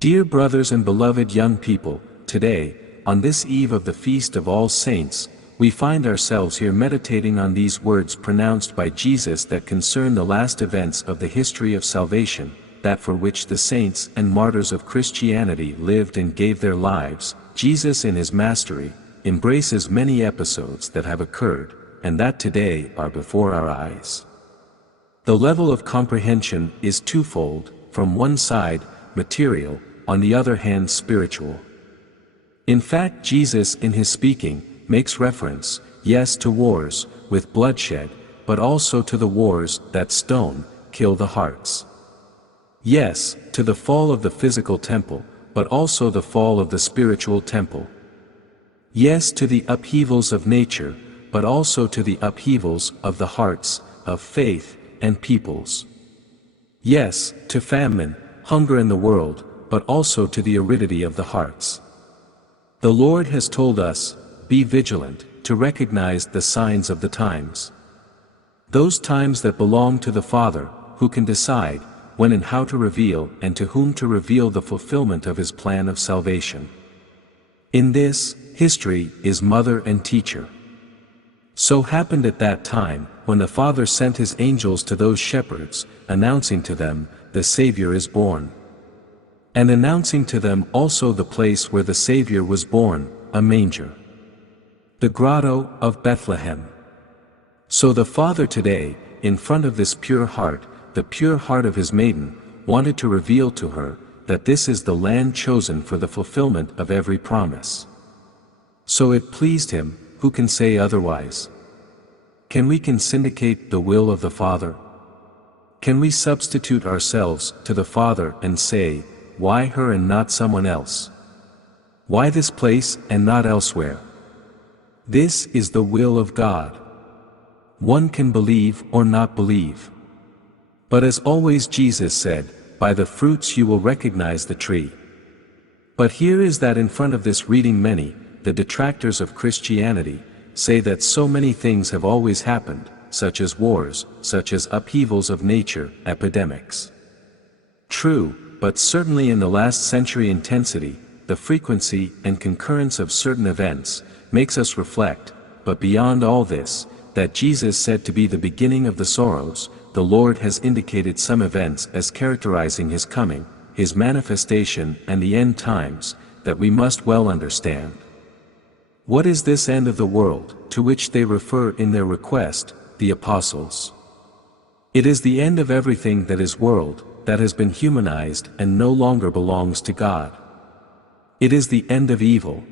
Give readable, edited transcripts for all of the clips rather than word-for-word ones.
Dear brothers and beloved young people, today, on this eve of the Feast of All Saints, we find ourselves here meditating on these words pronounced by Jesus that concern the last events of the history of salvation, that for which the saints and martyrs of Christianity lived and gave their lives. Jesus in his mastery embraces many episodes that have occurred, and that today are before our eyes. The level of comprehension is twofold, from one side, material, on the other hand spiritual. In fact, Jesus in his speaking makes reference, yes, to wars, with bloodshed, but also to the wars that stone, kill the hearts. Yes, to the fall of the physical temple, but also the fall of the spiritual temple. Yes, to the upheavals of nature, but also to the upheavals of the hearts, of faith, and peoples. Yes, to famine, hunger in the world, but also to the aridity of the hearts. The Lord has told us, be vigilant, to recognize the signs of the times. Those times that belong to the Father, who can decide, when and how to reveal and to whom to reveal the fulfillment of his plan of salvation. In this, history is mother and teacher. So happened at that time, when the Father sent his angels to those shepherds, announcing to them, the Savior is born. And announcing to them also the place where the Savior was born, a manger. The Grotto of Bethlehem. So the Father today, in front of this pure heart, the pure heart of his maiden, wanted to reveal to her, that this is the land chosen for the fulfillment of every promise. So it pleased him, who can say otherwise? Can we syndicate the will of the Father? Can we substitute ourselves to the Father and say, why her and not someone else? Why this place and not elsewhere? This is the will of God. One can believe or not believe. But as always Jesus said, by the fruits you will recognize the tree. But here is that in front of this reading many, the detractors of Christianity, say that so many things have always happened, such as wars, such as upheavals of nature, epidemics. True, but certainly in the last century intensity, the frequency and concurrence of certain events, makes us reflect, but beyond all this, that Jesus said to be the beginning of the sorrows, the Lord has indicated some events as characterizing his coming, his manifestation and the end times, that we must well understand. What is this end of the world, to which they refer in their request, the apostles? It is the end of everything that is world, that has been humanized and no longer belongs to God. It is the end of evil.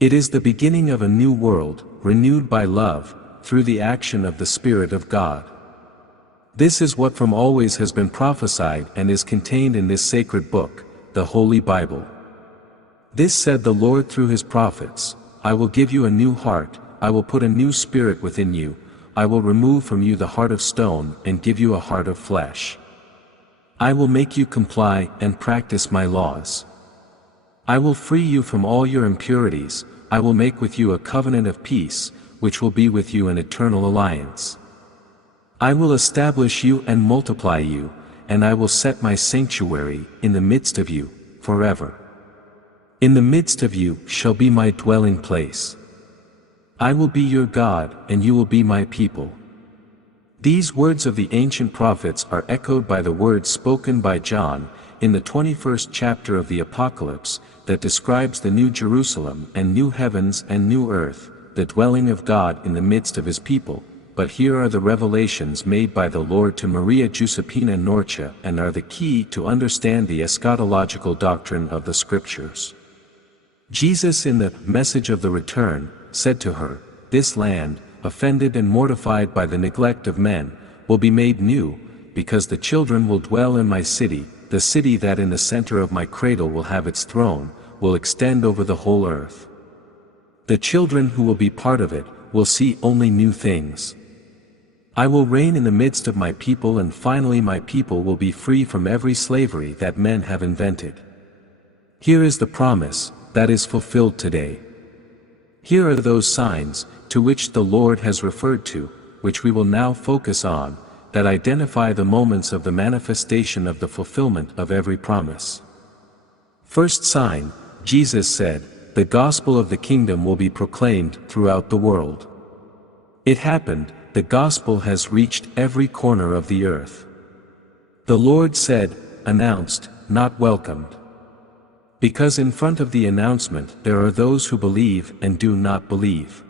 It is the beginning of a new world, renewed by love, through the action of the Spirit of God. This is what from always has been prophesied and is contained in this sacred book, the Holy Bible. This said the Lord through his prophets, I will give you a new heart, I will put a new spirit within you, I will remove from you the heart of stone and give you a heart of flesh. I will make you comply and practice my laws. I will free you from all your impurities, I will make with you a covenant of peace, which will be with you an eternal alliance. I will establish you and multiply you, and I will set my sanctuary in the midst of you, forever. In the midst of you shall be my dwelling place. I will be your God, and you will be my people. These words of the ancient prophets are echoed by the words spoken by John, in the 21st chapter of the Apocalypse, that describes the new Jerusalem and new heavens and new earth, the dwelling of God in the midst of his people. But here are the revelations made by the Lord to Maria Giuseppina Norcia and are the key to understand the eschatological doctrine of the Scriptures. Jesus in the message of the return, said to her, this land, offended and mortified by the neglect of men, will be made new, because the children will dwell in my city, the city that in the center of my cradle will have its throne, will extend over the whole earth. The children who will be part of it, will see only new things. I will reign in the midst of my people, and finally my people will be free from every slavery that men have invented. Here is the promise, that is fulfilled today. Here are those signs, to which the Lord has referred to, which we will now focus on, that identify the moments of the manifestation of the fulfillment of every promise. First sign, Jesus said, the gospel of the kingdom will be proclaimed throughout the world. It happened, the gospel has reached every corner of the earth. The Lord said, announced, not welcomed. Because in front of the announcement there are those who believe and do not believe.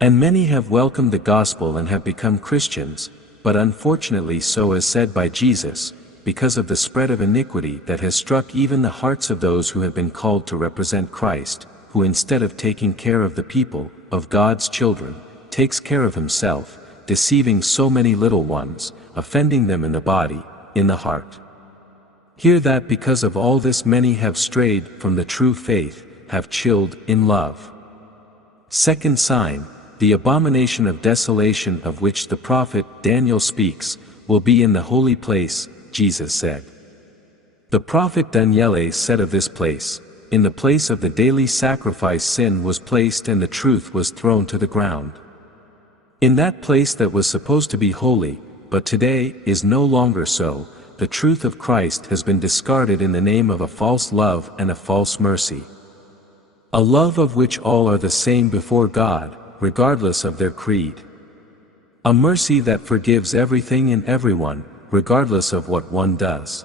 And many have welcomed the gospel and have become Christians, but unfortunately so as said by Jesus, because of the spread of iniquity that has struck even the hearts of those who have been called to represent Christ, who instead of taking care of the people, of God's children, takes care of himself, deceiving so many little ones, offending them in the body, in the heart. Hear that because of all this many have strayed from the true faith, have chilled in love. Second sign, the abomination of desolation of which the prophet Daniel speaks, will be in the holy place, Jesus said. The prophet Daniel said of this place, in the place of the daily sacrifice sin was placed and the truth was thrown to the ground. In that place that was supposed to be holy, but today is no longer so, the truth of Christ has been discarded in the name of a false love and a false mercy. A love of which all are the same before God, regardless of their creed. A mercy that forgives everything and everyone, regardless of what one does.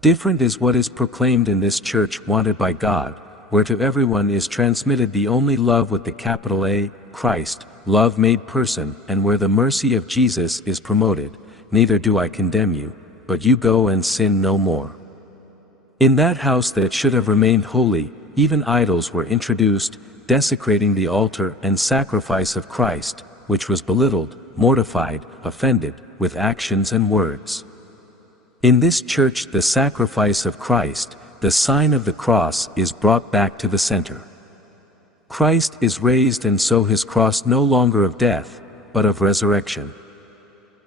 Different is what is proclaimed in this church wanted by God, where to everyone is transmitted the only love with the capital A, Christ, love made person, and where the mercy of Jesus is promoted, neither do I condemn you, but you go and sin no more. In that house that should have remained holy, even idols were introduced, desecrating the altar and sacrifice of Christ, which was belittled, mortified, offended, with actions and words. In this church the sacrifice of Christ, the sign of the cross, is brought back to the center. Christ is raised, and so his cross no longer of death, but of resurrection.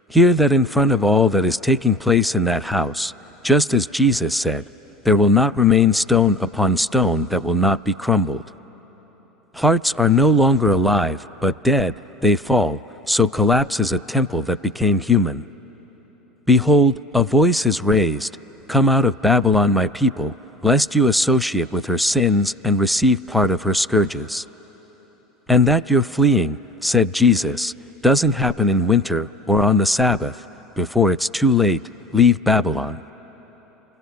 Hear that in front of all that is taking place in that house, just as Jesus said, there will not remain stone upon stone that will not be crumbled. Hearts are no longer alive, but dead, they fall, so collapses a temple that became human. Behold, a voice is raised, come out of Babylon my people, lest you associate with her sins and receive part of her scourges. And that your fleeing, said Jesus, doesn't happen in winter or on the Sabbath, before it's too late, leave Babylon.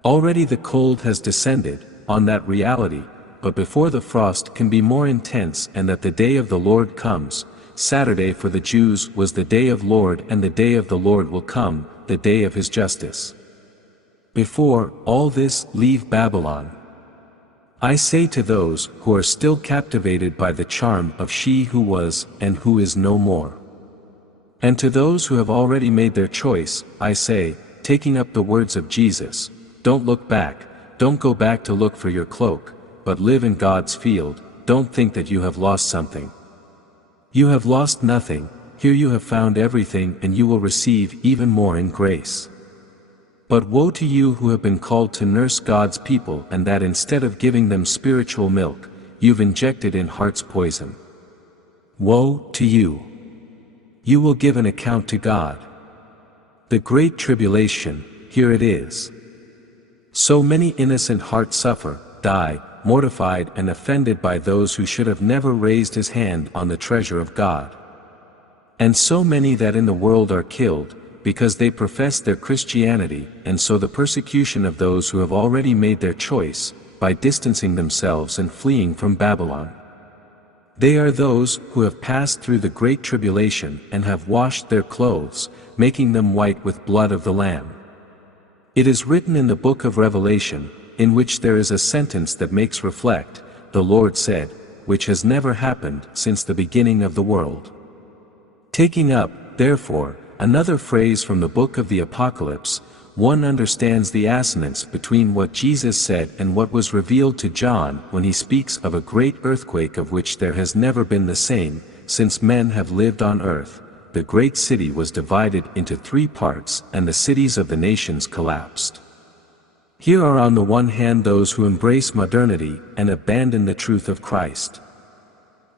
Already the cold has descended, on that reality, but before the frost can be more intense and that the day of the Lord comes, Saturday for the Jews was the day of Lord, and the day of the Lord will come, the day of his justice. Before all this, leave Babylon. I say to those who are still captivated by the charm of she who was and who is no more. And to those who have already made their choice, I say, taking up the words of Jesus, don't look back, don't go back to look for your cloak, but live in God's field, don't think that you have lost something. You have lost nothing, here you have found everything, and you will receive even more in grace. But woe to you who have been called to nurse God's people, and that instead of giving them spiritual milk, you've injected in heart's poison. Woe to you! You will give an account to God. The great tribulation, here it is. So many innocent hearts suffer, die, mortified and offended by those who should have never raised his hand on the treasure of God. And so many that in the world are killed, because they profess their Christianity, and so the persecution of those who have already made their choice, by distancing themselves and fleeing from Babylon. They are those who have passed through the great tribulation and have washed their clothes, making them white with blood of the Lamb. It is written in the book of Revelation, in which there is a sentence that makes reflect, the Lord said, which has never happened since the beginning of the world. Taking up, therefore, another phrase from the book of the Apocalypse, one understands the assonance between what Jesus said and what was revealed to John when he speaks of a great earthquake of which there has never been the same, since men have lived on earth. The great city was divided into 3 parts, and the cities of the nations collapsed. Here are on the one hand those who embrace modernity and abandon the truth of Christ.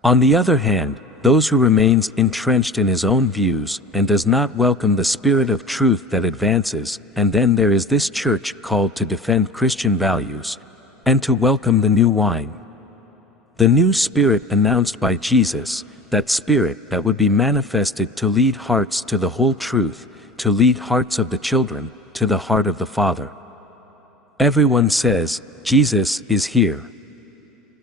On the other hand, those who remains entrenched in his own views and does not welcome the spirit of truth that advances, and then there is this church called to defend Christian values, and to welcome the new wine. The new Spirit announced by Jesus, that Spirit that would be manifested to lead hearts to the whole truth, to lead hearts of the children, to the heart of the Father. Everyone says, Jesus is here.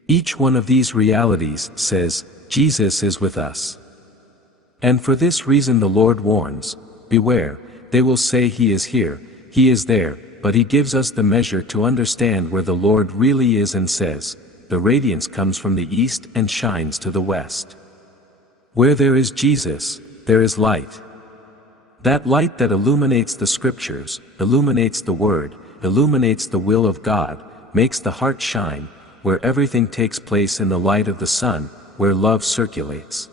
Each one of these realities says, Jesus is with us. And for this reason the Lord warns, beware, they will say He is here, He is there, but He gives us the measure to understand where the Lord really is and says, the radiance comes from the east and shines to the west. Where there is Jesus, there is light. That light that illuminates the Scriptures, illuminates the Word, illuminates the will of God, makes the heart shine, where everything takes place in the light of the sun, where love circulates.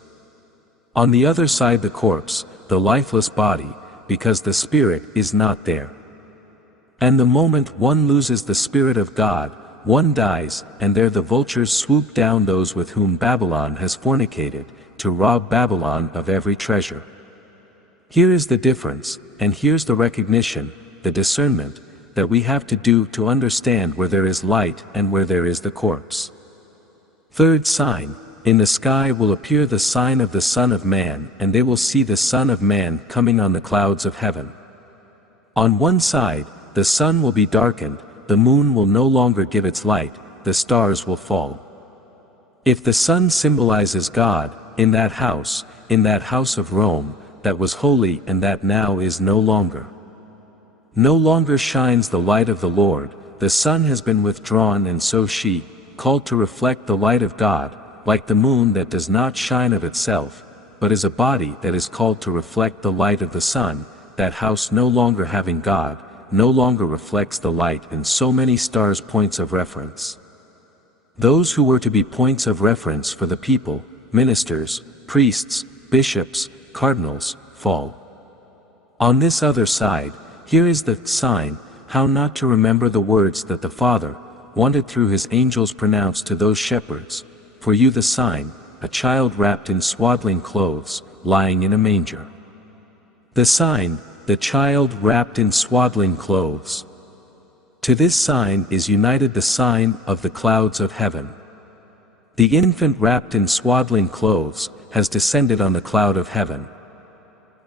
On the other side the corpse, the lifeless body, because the Spirit is not there. And the moment one loses the Spirit of God, one dies, and there the vultures swoop down those with whom Babylon has fornicated, to rob Babylon of every treasure. Here is the difference, and here's the recognition, the discernment, that we have to do to understand where there is light and where there is the corpse. Third sign, in the sky will appear the sign of the Son of Man, and they will see the Son of Man coming on the clouds of heaven. On one side, the sun will be darkened, the moon will no longer give its light, the stars will fall. If the sun symbolizes God, in that house of Rome, that was holy and that now is no longer. No longer shines the light of the Lord, the sun has been withdrawn, and so she, called to reflect the light of God, like the moon that does not shine of itself, but is a body that is called to reflect the light of the sun, that house no longer having God, no longer reflects the light, and so many stars points of reference. Those who were to be points of reference for the people, ministers, priests, bishops, cardinals, fall. On this other side, here is the sign, how not to remember the words that the Father wanted through His angels pronounced to those shepherds, for you the sign, a child wrapped in swaddling clothes, lying in a manger. The sign, the child wrapped in swaddling clothes. To this sign is united the sign of the clouds of heaven. The infant wrapped in swaddling clothes has descended on the cloud of heaven.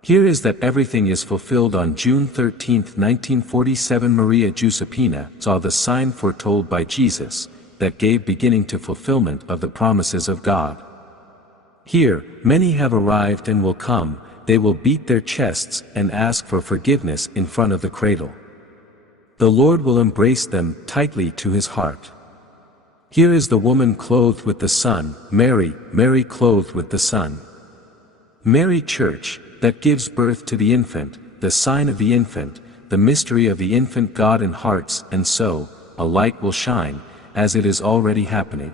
Here is that everything is fulfilled. On June 13, 1947, Maria Giuseppina saw the sign foretold by Jesus, that gave beginning to fulfillment of the promises of God. Here, many have arrived and will come, they will beat their chests and ask for forgiveness in front of the cradle. The Lord will embrace them tightly to His heart. Here is the woman clothed with the sun, Mary, Mary clothed with the sun. Mary Church, that gives birth to the infant, the sign of the infant, the mystery of the infant God in hearts, and so, a light will shine, as it is already happening.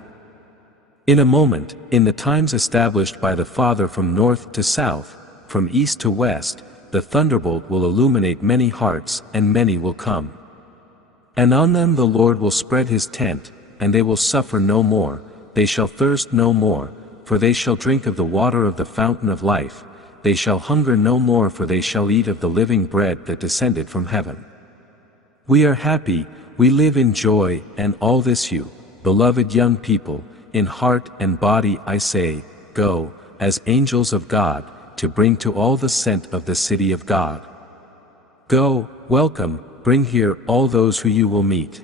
In a moment, in the times established by the Father, from north to south, from east to west, the thunderbolt will illuminate many hearts, and many will come. And on them the Lord will spread His tent, and they will suffer no more, they shall thirst no more, for they shall drink of the water of the fountain of life, they shall hunger no more, for they shall eat of the living bread that descended from heaven. We are happy, we live in joy, and all this you, beloved young people, in heart and body I say, go, as angels of God, to bring to all the sent of the city of God. Go, welcome, bring here all those who you will meet.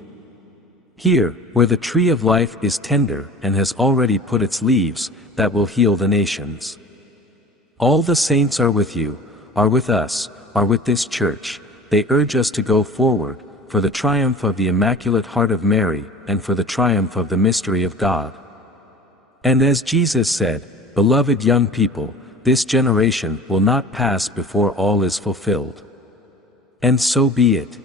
Here, where the tree of life is tender and has already put its leaves, that will heal the nations. All the saints are with you, are with us, are with this church, they urge us to go forward, for the triumph of the Immaculate Heart of Mary, and for the triumph of the mystery of God. And as Jesus said, beloved young people, this generation will not pass before all is fulfilled. And so be it.